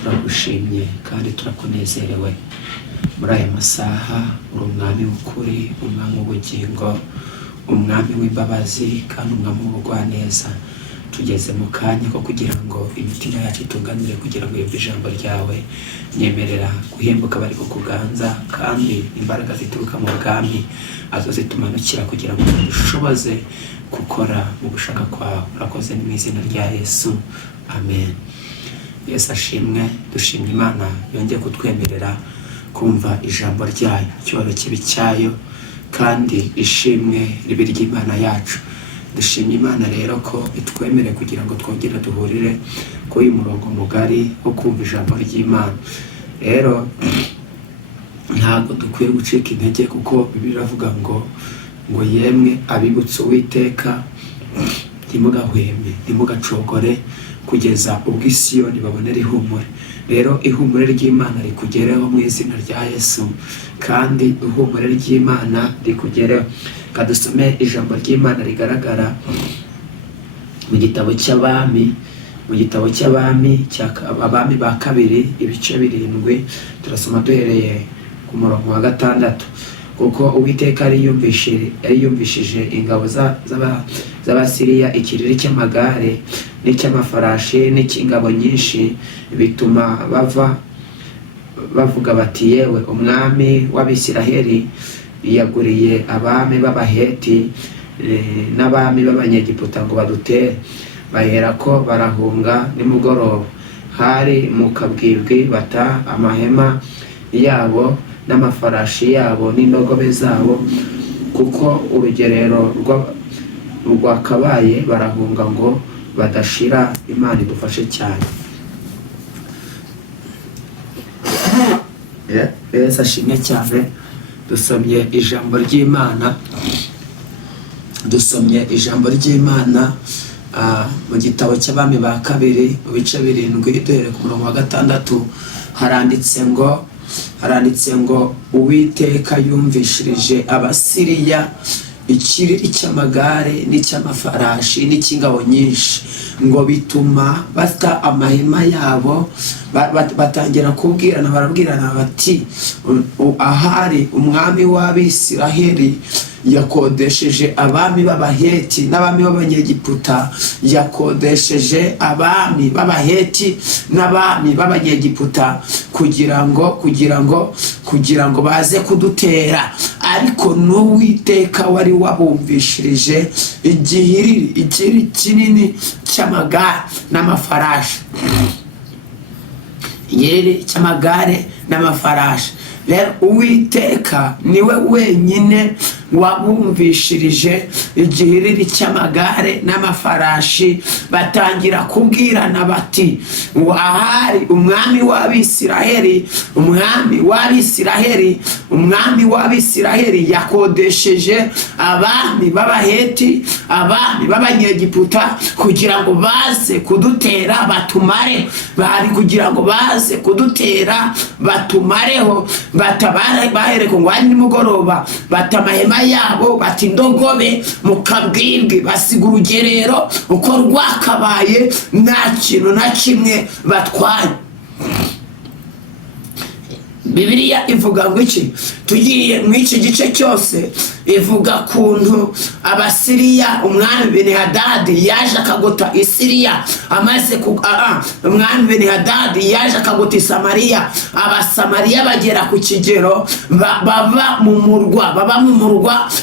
turagushimye kandi turakunezerewe muri aya masaha. Uri umwami w'ukuri, umwami w'ubugingo, umwami w'imbabazi kandi umwami w'ubugwaneza. Tugeze mu kanya ko kugira ngo imitima yacu itunganire kugira ngo yumve ijambo ryawe. Nyemerera guhembuka bari kukuganza kandi imbaraga zituruka mu bwami azo zitumanukira kugira ngo dushoboze gukora mu gushaka kwawe. Urakoze mu izina rya Yesu, amen. Yesu ashimwe. Dushimye Imana yongeye kutwemerera kumva ijambo ryayo, icyubahiro kibi cyayo kandi ishimwe ribe ry'Imana yacu. Dushimye Imana rero ko itwemereye kugira ngo twongere duhurire kuri uyu murongo mugari wo kumva ijambo ry'Imana. Rero ntabwo dukwiye gucika intege kuko Bibiliya iravuga ngo yemwe abibutse Uwiteka ntimugahweme, ntimugacogore kugeza ubwo i Siyoni babonera ihumure. Rero ihumure ry'Imana rikugereho mu izina rya Yesu, kandi ihumure ry'Imana rikugereho. Kadusome ijambo ry'Imana rigaragara mu gitabo cy'Abami, Abami ba kabiri ibice 7. Turasoma duhereye ku murongo wa 6. Kuko Uwiteka yiyumvishije ingabo z'Abasiriya ikiriri cy'amagare n'icy'amafarashi n'icy'ingabo nyinshi, bituma bavuga bati, yewe umwami w'Abisiraheli yaguriye abami b'Abaheti n'abami b'Abanyegiputa ngo badutere. Baherako barahunga nimugoroba, hari mu kabwibwi, bata amahema yabo n'amafarashi yabo n'indogobe zabo, kuko urugerero rwakabaye. Barahunga ngo badashira. Imana idufashe cyane. Yesu ashimwe cyane. Dusomye ijambo ry'Imana mu gitabo cy'Abami ba kabiri mu bice 7 duhereye ku murongo wa 6. haranditse ngo Uwiteka yumvishirije Abasiriya ikiriri cy'amagare n'icy'amafarashi n'icy'ingabo nyinshi, ngo bituma bata amahema yabo. Batangira barabwirana bati, ahari umwami w'Abisiraheli yakodesheje abami b'Abaheti n'abami b'Abanyegiputa, yakodesheje abami b'Abaheti n'abami b'Abanyegiputa kugira ngo baze kudutera. Ariko n'Uwiteka wari wabumvishirije igihiri kinini cy'amagare n'amafarashi, igihiri cy'amagare n'amafarashi. Rero Uwiteka niwe wenyine wabumvishirije igihiriri cy'amagare n'amafarashi. Batangira kubwirana bati, ahari umwami w'Abisiraheli yakodesheje abami b'Abaheti, abami b'Abanyegiputa kugira ngo baze kudutera batumare. Bari kugira ngo baze kudutera batumareho. Bahereko ngo ari nimugoroba, bata amahema yabo, bata indogobe mu kabwibwi, basiga urugerero uko rwakabaye, nta kintu na kimwe batwaye. Bibiliya ivuga ngo iki? Tugiye mu iki gice cyose ivuga kuntu Abasiriya, umwami Benihadadi yaje akagota Isiriya. Amaze umwami Benihadadi yaje akagota Samariya. Abasamariya bagera ku kigero baba mu murwa,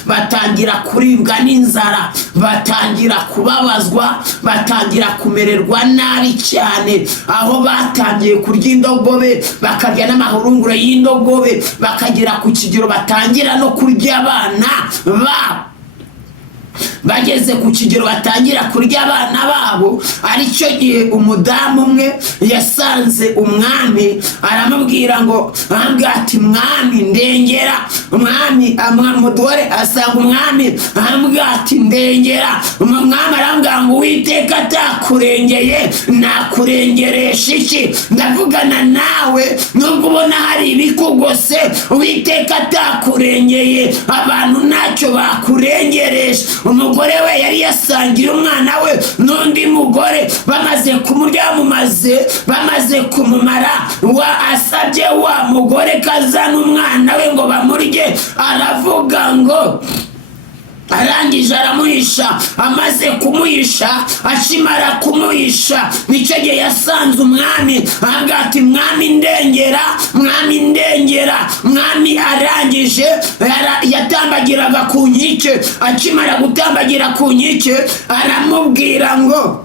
batangira kuribwa n'inzara, batangira kubabazwa, batangira kumererwa nabi cyane, aho batangiye kurya indogobe, bakarya n'amahurunguro y'indogobe, bakagera ku kigero batangira no kurya abana babo. Bageze ku kigero batangira kurya abana babo, aricyo gihe umudamu umwe yasanze umwami, aramubwira ngo, ati mwami ndengera. Umudore asanga umwami, ati ndengera. Umwami arambwira ngo Uwiteka atakurengeye nakurengeresha iki? Ndavugana nawe nubwo ubona hari ibikugose, Uwiteka atakurengeye abantu ntacyo bakurengeresha. umugore we yari yasangiye umwana we n'undi mugore, bamaze kumurya bamaze kumumara, asabye wa mugore kazana umwana we ngo bamurye, aravuga ngo arangije aramuhisha. Amaze kumuhisha, akimara kumuhisha, nicyo gihe yasanze umwami, avuga ati mwami ndengera, mwami ndengera. Mwami arangije yatambagiraga ku nkike, akimara gutambagira ku nkike aramubwira ngo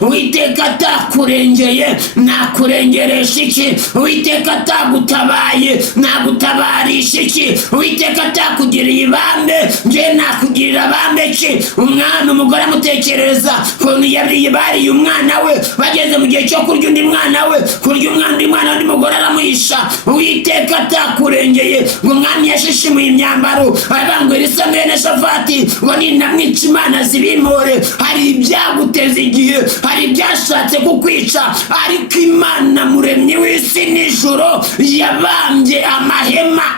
Uwiteka atakurengeye nakurengeresha iki? Uwiteka atagutabaye nagutabarisha iki? Uwiteka atakugiriye ibambe nje nakugirira bambe ki? Umugore amutekereza ukuntu bariye umwana we, bageze mu gihe cyo kurya undi mwana we, kurya undi mwana undi mugore aramuhisha. Uwiteka atakurengeye ngo umwami yashishimuye imyambaro, aravuga ngo Elisa mwene Shafati ngo ninamwica imana zibimpore. Hari ibyaguteza igihe, hari ibyashatse kukwica, ariko Imana muremyi w'isi n'ijuru yabambye amahema.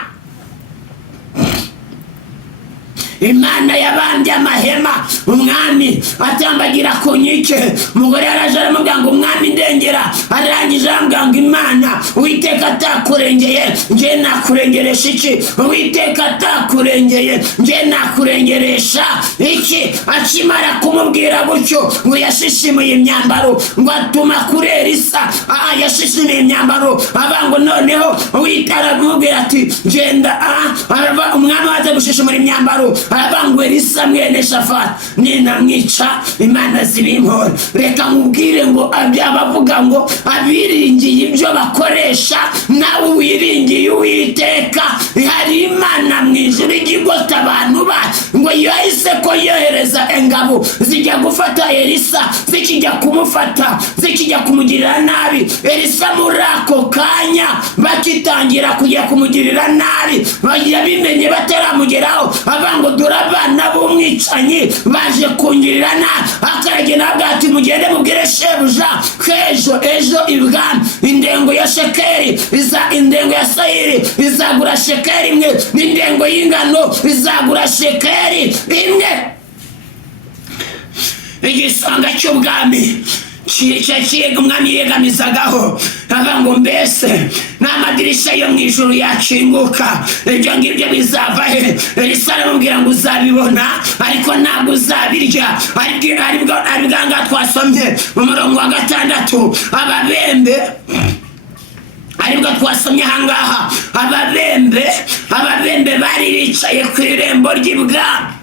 Imana yabambye amahema. Umwami atambagira ku nkike, umugore yaraje aramubwira ngo umwami ndengera, arangije aramubwira ngo Imana Uwiteka atakurengeye nje nakurengeresha iki? Uwiteka atakurengeye nje nakurengeresha iki? Akimara kumubwira gutyo ngo yashishimuye imyambaro, ngo atuma kuri Elisa. Yashishimuye imyambaro, aba ngo noneho Uwiteka aramubwira ati genda. Umwami waje gushishimura imyambaro, aravuga ngo Elisa mwene Shafati ninamwica imana zibimpore. Reka nkubwire ngo abavuga ngo abiringiye ibyo bakoresha, nawe wiringiye Uwiteka. Hari Imana mu ijuru igigota abantu bayo, ngo yahise ko yohereza ingabo zijya gufata Elisa, zikijya kumufata, zikijya kumugirira nabi. Elisa muri ako kanya bakitangira kujya kumugirira nabi, yabimenye bataramugeraho, avuga ngo dore abana b'umwicanyi baje kungirira nabi. Akaragenda avuga ati mugende mubwire shebuja ko ejo ibwami indengo ya shekeri indengo ya sayiri izagura shekeri imwe, n'indengo y'ingano izagura shekeri imwe. Igisonga cy'ubwami kiga umwami yegamizagaho, avuga ngo mbese n'amadirisha yo mu ijuru yakinguka, ibyo ngibyo bizava he? Elisa aramubwira ngo uzabibona ariko ntabwo uzabirya. Ari bwanga twasomye mu murongo wa 6, aribwo twasomye ahangaha. Ababembe bari bicaye ku irembo ry'ibwami.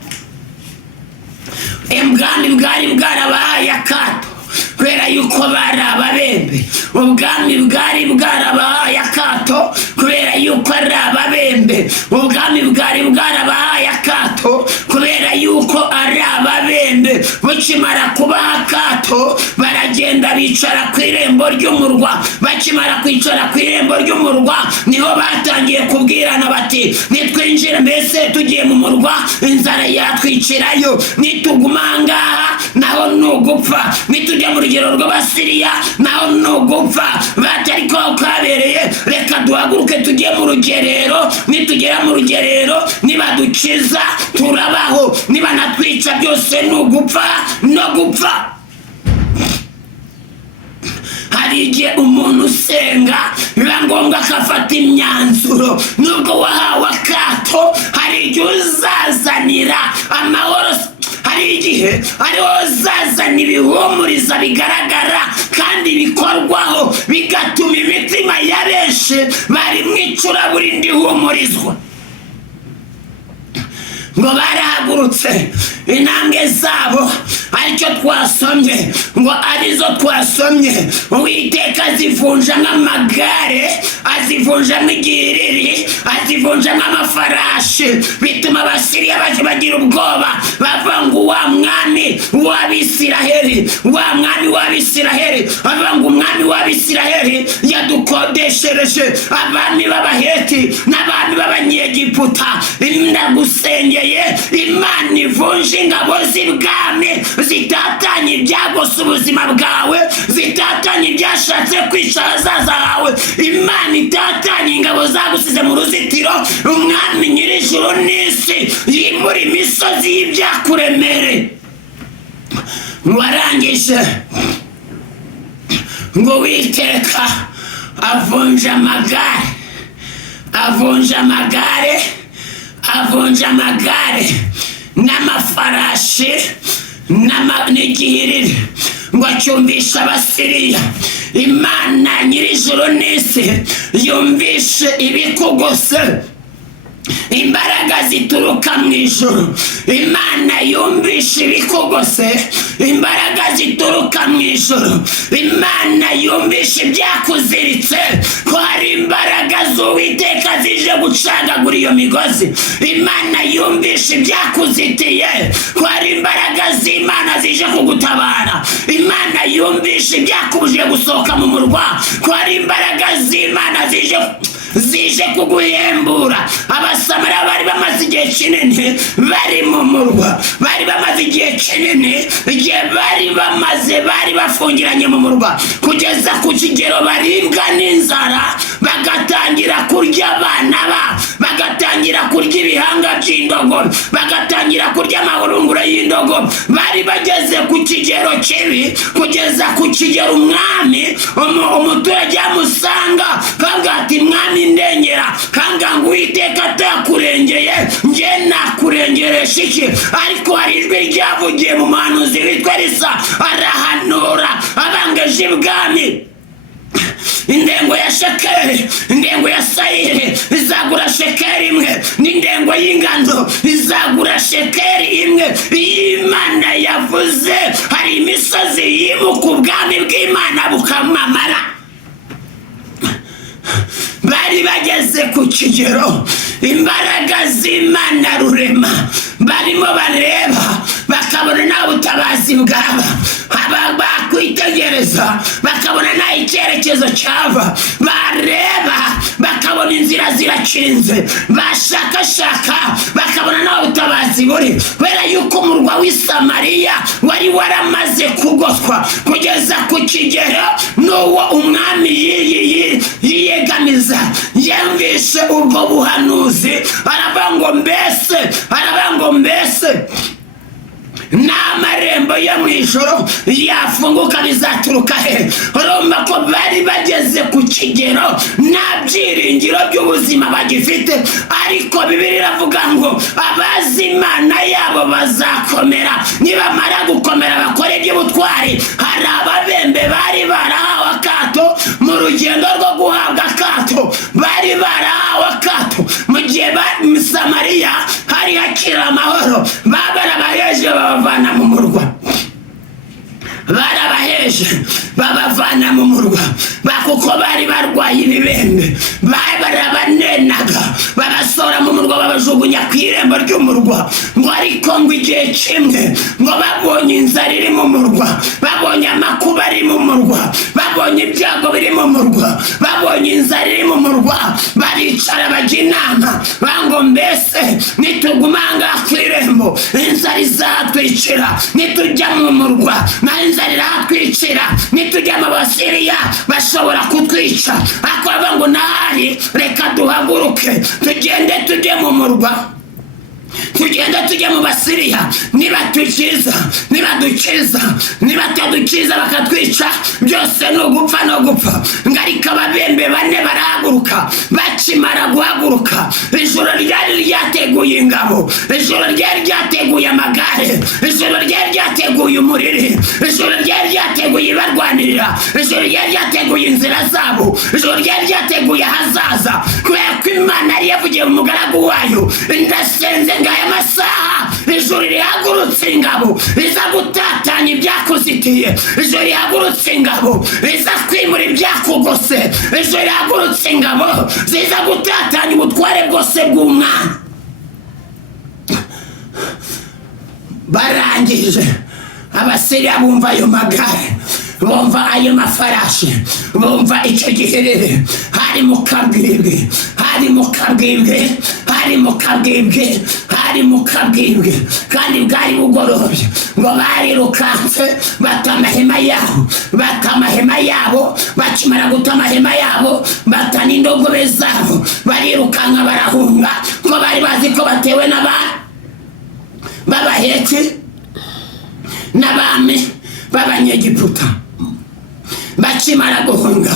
Ibwami bwari bwarabahaye akato kubera yuko bari ababembe. Ubwami bwari bwarabahaye akato kubera yuko ari ababembe. Ubwami bwari bwarabahaye akato kubera yuko ari ababembe. Bukimara kubaha akato, baragenda bicara ku irembo ry'umurwa. Bakimara kwicara ku irembo ry'umurwa, niho batangiye kubwirana bati nitwinjira mbese tugiye mu murwa inzara yatwicirayo, nituguma ahangaha naho nugupfa, nitujya mu rugero rw'Abasiriya naho nugupfa. Bati ariko kabereye, reka duhaguruke tujye mu rugerero. Nitugera mu rugerero nibadukiza turabaho, nibanatwica byose nugupfa no gupfa. Hari igihe umuntu usenga biba ngombwa akafata imyanzuro. Nubwo wahawe akato, hari igihe uzazanira amahoro, hari igihe ariho uzazana ibihumuriza bigaragara kandi bikorwaho, bigatuma imitima ya benshi bari mu icuraburindi ihumurizwa. Ngo barahagurutse intambwe zabo, aricyo twasomye ngo arizo twasomye. Uwiteka azivunja nk'amagare, azivunja nk'igiriri, azivunja nk'amafarashi, bituma Abasiriya bagira ubwoba. Bavuga ngo wa mwami w'Abisiraheli, wa mwami w'Abisiraheli, bavuga ngo umwami w'Abisiraheli yadukodeshereje abami b'Abaheti n'abami b'Abanyegiputa. Ndagusengeye Imana ivunje ingabo z'ibwami zitatanye ibyagose ubuzima bwawe, zitatanye ibya bashatse kwica ahazaza hawe, Imana itatanye ingabo zagusize mu ruzitiro, umwami nyir'ijuru n'isi yimura imisozi y'ibyakuremere. Warangije ngo Uwiteka avunja amagare n'amafarashi n'igihiriri ngo acyumvishe Abasiriya. Imana nyir'ijuru n'isi yumvishe ibikugose, imbaraga zituruka mu ijuru. Imana yumvishe ibikugose, imbaraga zituruka mu ijuru. Imana yumvishe ibyakuziritse, ko hari imbaraga z'Uwiteka zije gucagagura iyo migozi. Imana yumvishe ibyakuzitiye, ko hari imbaraga z'Imana zije kugutabara. Imana yumvishe ibyakubujije gusohoka mu murwa, ko hari imbaraga z'Imana zije kuguhembura. Abasamariya bari bamaze igihe kinini bari mu murwa, bari bamaze igihe kinini, igihe bari bafungiranye mu murwa, kugeza ku kigero baribwa n'inzara, bagatangira kurya abana bagatangira kurya ibihanga by'indogobe, bagatangira kurya amahurunguro y'indogobe. Bari bageze ku kigero kibi, kugeza ku kigero umwami umuturage amusanga kavuga ati, mwami ndengera, kanga ngo Uwiteka atakurengeye, nge nakurengeresha iki? Ariko hari ijwi ryavugiye mu muhanuzi witwa Elisa, arahanura abangaje ibwami. Indengo ya shekeri, indengo ya sayiri izagura shekeri imwe, n'indengo y'ingano izagura shekeri imwe. Imana yavuze hari imisozi yimuka, ubwami bw'Imana bukamamara. Bari bageze ku kigero imbaraga z'Imana rurema barimo bareba, bakabona nta butabazi bwaba, bakwitegereza bakabona nta icyerekezo cyava, bareba bakabona inzira zirakinze, bashakashaka bakabona nta butabazi buri, kubera yuko umurwa w'i Samariya wari waramaze kugoswa, kugeza ku kigero n'uwo umwami yiyegamiza. Yumvishe ubwo buhanuzi, aravuga ngo mbese n'amarembo yo mu ijoro yafunguka bizaturuka he? Urumva ko bari bageze ku kigero nta byiringiro by'ubuzima bagifite, ariko Bibiliya iravuga ngo abazi Imana yabo bazakomera, nibamara gukomera bakora iby'ubutwari. Hari ababembe bari barahawe akato mu rugendo rwo guhabwa akato, bari barahawe akato mu gihe mu Samariya hari hakiri amahoro, barabaheje babavana mu murwa, babavana mu murwa, kuko bari barwaye ibibembe, barabanenaga, babasora mu murwa, babajugunya ku irembo ry'umurwa. Ngo ariko ngo igihe kimwe, ngo babonye inzara iri mu murwa, babonye amakuba ari mu murwa, babonye ibyago biri mu murwa, babonye inzara iri mu murwa, baricara bajya inama, ngo mbese nituguma ngaha ku irembo inzara izatwicira, nitujya mu murwa na inzara iratwicira, nitujya mu Basiriya bashobora kutwica. Akaba ngo nahari reka duhaguruke tugende tujye mu murwa, tugenda tujya mu Basiriya, nibatukiza nibatadukiza bakatwica, byose no gupfa. Ngarika ababembe bane barahaguruka. Bakimara guhaguruka, ijoro ryari ryateguye ingabo, ijoro ryari ryateguye amagare, ijoro ryari ryateguye umuriri, ijoro ryari ryateguye ibarwanirira, ijoro ryari ryateguye inzira zabo, ijoro ryari ryateguye ahazaza, kubera ko Imana yari yavugiye mu mugaragu wayo, ndasenze ngaya masaha ijoro rihagurutse ingabo riza gutatanya ibyakuzitiye, ijoro rihagurutse ingabo riza kwimura ibyakugose, ijoro rihagurutse ingabo ziza gutatanya ubutware bwose bw'Umwana. Barangije Abasiriya bumva ayo magare, bumva ayo mafarashi, bumva icyo giherere, hari mu kabwibwe hari mu kabwibwe kandi bwari bugorobye ngo barirukanse bata amahema yabo bakimara guta amahema yabo bata n'indogobe zabo barirukanka barahunga ngo bari bazi ko batewe b'abahetse n'abami b'abanyegiputa. Bakimara guhunga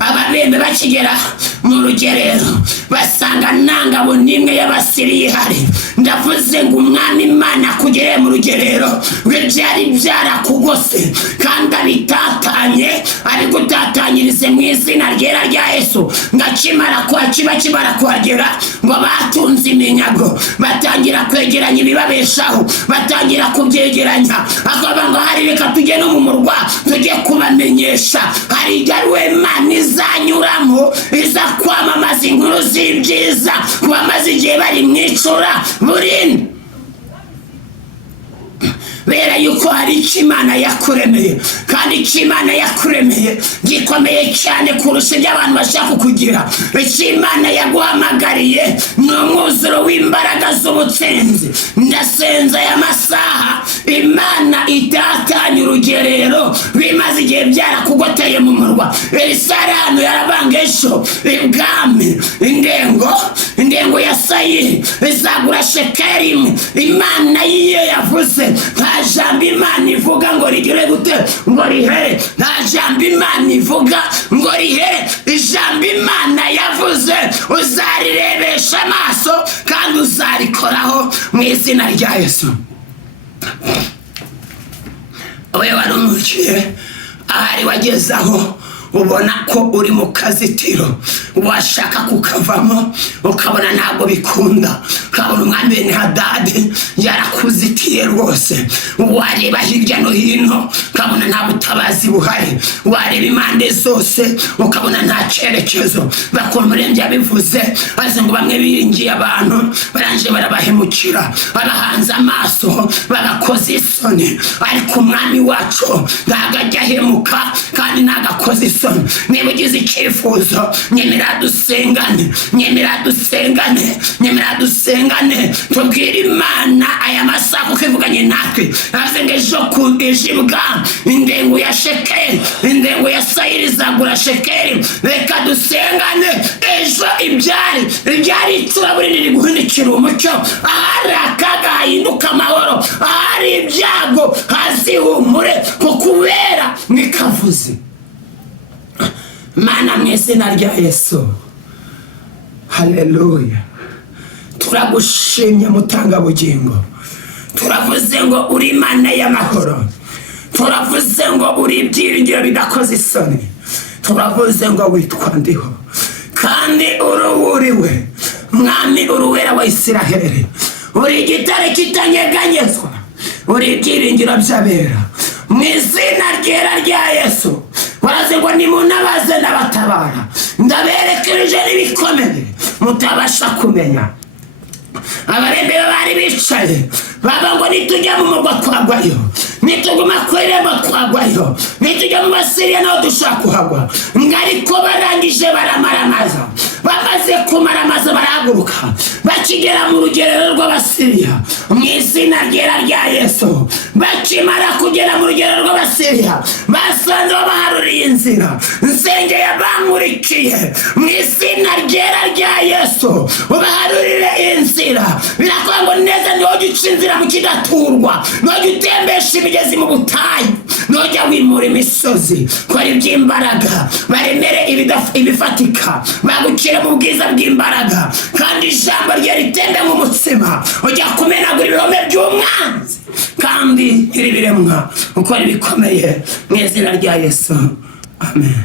ababembe bakigera mu rugerero basanga nta ngabo n'imwe y'Abasiriya ihari. Ndavuze ngo umwami Imana kugereye mu rugerero we byari byarakugose kandi abigutatanyirize mu izina ryera rya Yesu. Ngakimara kuhagera ngo batunze iminyago batangira kwegeranya ibibabeshaho batangira kubyegeranya akaba ngo hari reka tujye no mu murwa tujye kubamenyesha hari igariwe Imana izanyuramo iza kwamamaza inkuru z'ibyiza kubamaze igihe bari mwicura burindi. Bera yuko hari icyo Imana yakuremeye kandi icyo Imana yakuremeye gikomeye cyane kurusha ibyo abantu bashaka kugira. Icyo Imana yaguhamagariye ni umwuzuro w'imbaraga z'ubutsinzi. Ndasenza aya masaha Imana itatanye urugerero bimaze igihe byarakugoteye mu murwa. Elisarano yarabangesho ibwami indengo ya Sayiri izagura shekeli imwe. Imana yiyo yavuze nta jambo Imana ivuga ngo rigire gute ngo rihere. Nta jambo Imana ivuga ngo rihere. Ijambo Imana yavuze uzarirebesha amaso kandi uzarikoraho mu izina rya Yesu. Oye warumukiye ahari wagezaho ubona ko uri mu kazitiro washaka kukavamo ukabona ntabwo bikunda. Ukabona umwami Benihadadi yarakuzitiye rwose. Wareba hirya no hino ukabona nta butabazi buhari. Wareba impande zose ukabona nta cyerekezo. Bakora Umurembyi yabivuze azi ngo bamwe biringiye abantu baranje barabahemukira babahanze amaso babakoze isoni, ariko umwami wacu ntabwo ajya ahemuka kandi ntabwo akoze isoni. Niba ugize icyifuzo nyemera dusengane tubwire Imana aya masaha kuko ivuganye natwe. Avuze ngo ejo kundijibwa indengo ya shekeli indengo ya Sayiri izagura shekeli. Reka dusengane ejo ibyari icuraburindi riguhindukira umucyo. Ahari akaga hahinduka amahoro, ahari ibyago hazihumure kuko ubera nikavuze. Mana mu izina rya Yesu, haleluya, turagushimye mutanga bugingo. Turavuze ngo uri Imana y'amahoro. Turavuze ngo uri ibyiringiro bidakoze isoni. Turavuze ngo witwa ndiho kandi uriwe mwami uruwera wa Isiraheli. Uri igitare kitanyeganyezwa, uri ibyiringiro by'abera mu izina ryera rya Yesu. Waraze ngo nimunabaze n'abatabara ndaberekeje n'ibikomeye mutabasha kumenya. Abarembe bari bicaye baba ngo nitujya mu murwa twagwayo, nituguma kwirembo twagwayo, nitujya mu Basiriya naho dushaka kuhagwa. Ariko barangije baramaramaza. Bamaze kumaramaza barahaguruka bakigera mu rugerero rw'Abasiriya mu izina ryera rya Yesu. Bakimara kugera mu rugerero rw'Abasiriya basanze baharuriye inzira. Nsengeye bankurikiye mu izina ryera rya Yesu ubaharurire inzira. Biravuga ngo neza niho uca inzira mu kidaturwa, niho utembesha imigezi mu butayu, niho wimura imisozi. Kora iby'imbaraga baremere ibifatika bagukire mu bwiza bw'imbaraga kandi ijambo rye ritembe nk'umutsima. Ujya kumenagura ibihome by'umwanzi kandi nyir'ibiremwa ukora ibikomeye mu izina rya Yesu, amen.